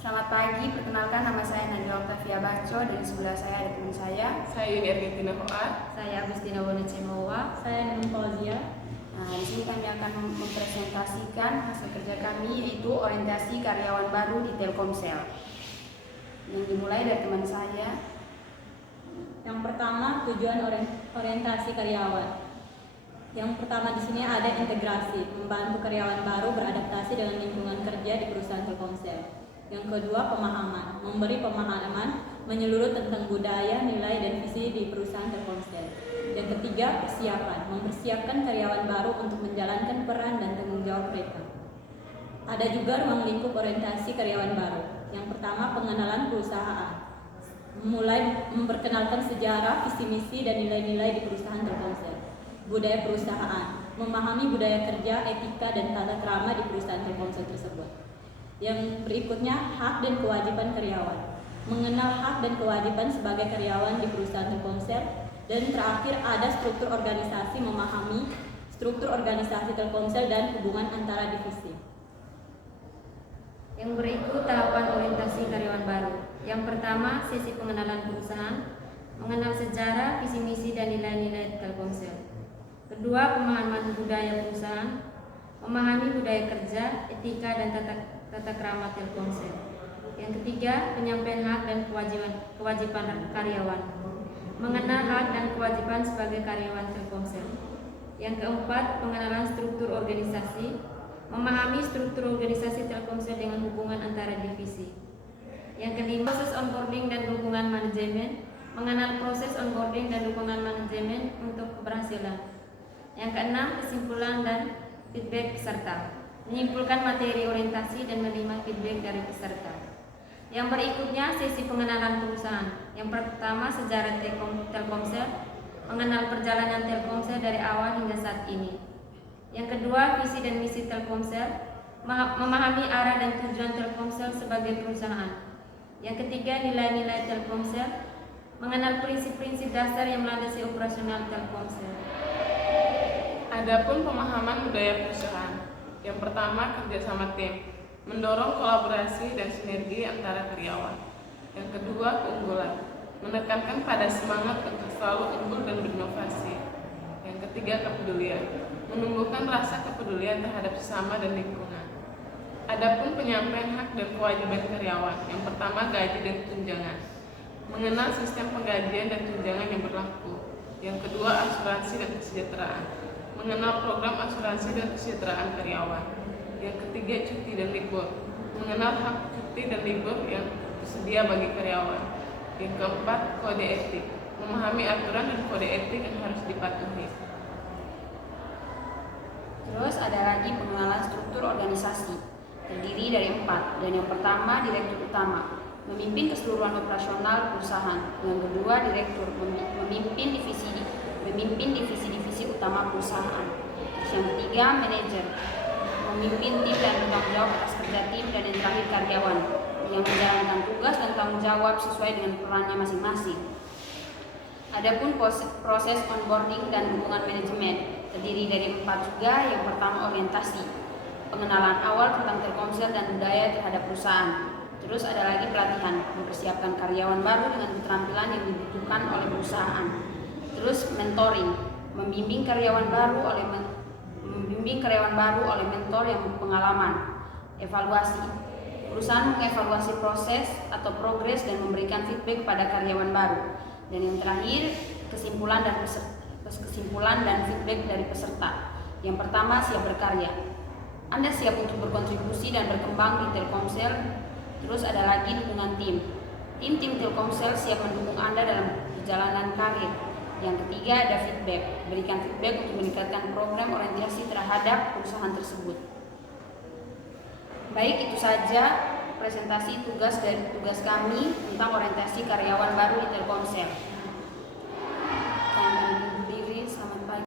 Selamat pagi, perkenalkan nama saya Nadia Octavia Baco. Dari sebelah saya ada teman saya. Saya Yuni Argentina Hoa. Saya Agustina Wonecemowa. Saya Nunung Fauzia. Di sini kami akan mempresentasikan hasil kerja kami, yaitu orientasi karyawan baru di Telkomsel. Yang dimulai dari teman saya. Yang pertama, tujuan orientasi karyawan. Yang pertama di sini ada integrasi, membantu karyawan baru beradaptasi dengan lingkungan kerja di perusahaan Telkomsel. Yang kedua, pemahaman, memberi pemahaman menyeluruh tentang budaya, nilai, dan visi di perusahaan Telkomsel. Yang ketiga, persiapan, mempersiapkan karyawan baru untuk menjalankan peran dan tanggung jawab mereka. Ada juga ruang lingkup orientasi karyawan baru. Yang pertama, pengenalan perusahaan, mulai memperkenalkan sejarah, visi misi, dan nilai-nilai di perusahaan Telkomsel. Budaya perusahaan, memahami budaya kerja, etika, dan tata krama di perusahaan Telkomsel tersebut. Yang berikutnya, hak dan kewajiban karyawan, mengenal hak dan kewajiban sebagai karyawan di perusahaan Telkomsel. Dan terakhir ada struktur organisasi, memahami struktur organisasi Telkomsel dan hubungan antara divisi. Yang berikut tahapan orientasi karyawan baru. Yang pertama, sesi pengenalan perusahaan, mengenal sejarah, visi misi, dan nilai-nilai Telkomsel. Kedua, pemahaman budaya perusahaan, memahami budaya kerja, etika, dan tata krama Telkomsel. Yang ketiga, penyampaian hak dan kewajiban karyawan, mengenal hak dan kewajiban sebagai karyawan Telkomsel. Yang keempat, pengenalan struktur organisasi, memahami struktur organisasi Telkomsel dengan hubungan antara divisi. Yang kelima, proses onboarding dan dukungan manajemen, mengenal proses onboarding dan dukungan manajemen untuk keberhasilan. Yang keenam, kesimpulan dan feedback peserta, menyimpulkan materi orientasi dan menerima feedback dari peserta. Yang berikutnya, sesi pengenalan perusahaan. Yang pertama, sejarah Telkomsel, mengenal perjalanan Telkomsel dari awal hingga saat ini. Yang kedua, visi dan misi Telkomsel, memahami arah dan tujuan Telkomsel sebagai perusahaan. Yang ketiga, nilai-nilai Telkomsel, mengenal prinsip-prinsip dasar yang melandasi operasional Telkomsel. Adapun pemahaman budaya perusahaan. Yang pertama, kerjasama tim, mendorong kolaborasi dan sinergi antara karyawan. Yang kedua, keunggulan, menekankan pada semangat untuk selalu unggul dan berinovasi. Yang ketiga, kepedulian, menumbuhkan rasa kepedulian terhadap sesama dan lingkungan. Adapun penyampaian hak dan kewajiban karyawan. Yang pertama, gaji dan tunjangan, mengenal sistem penggajian dan tunjangan yang berlaku. Yang kedua, asuransi dan kesejahteraan, mengenal program asuransi dan kesejahteraan karyawan. Yang ketiga, cuti dan libur, mengenal hak cuti dan libur yang tersedia bagi karyawan. Yang keempat, kode etik, memahami aturan dan kode etik yang harus dipatuhi. Terus ada lagi pengenalan struktur organisasi, terdiri dari 4. Dan yang pertama, direktur utama, memimpin keseluruhan operasional perusahaan. Yang kedua, direktur, memimpin divisi-divisi utama perusahaan. Terus yang ketiga, manajer, memimpin tim dan bertanggung jawab atas kerja tim. Dan yang terakhir, karyawan, yang menjalankan tugas dan tanggung jawab sesuai dengan perannya masing-masing. Adapun proses onboarding dan hubungan manajemen, terdiri dari 4 juga. Yang pertama, orientasi, pengenalan awal tentang Telkomsel dan budaya terhadap perusahaan. Terus ada lagi pelatihan, mempersiapkan karyawan baru dengan keterampilan yang dibutuhkan oleh perusahaan. Terus mentoring, membimbing karyawan baru oleh mentor yang berpengalaman. Evaluasi, perusahaan mengevaluasi proses atau progres dan memberikan feedback pada karyawan baru. Dan yang terakhir, kesimpulan dan feedback dari peserta. Yang pertama, siap berkarya, Anda siap untuk berkontribusi dan berkembang di Telkomsel. Terus ada lagi dukungan tim. Tim Telkomsel siap mendukung Anda dalam perjalanan karir. Yang ketiga, ada feedback, berikan feedback untuk meningkatkan program orientasi terhadap perusahaan tersebut. Baik, itu saja presentasi tugas kami tentang orientasi karyawan baru di Telkomsel.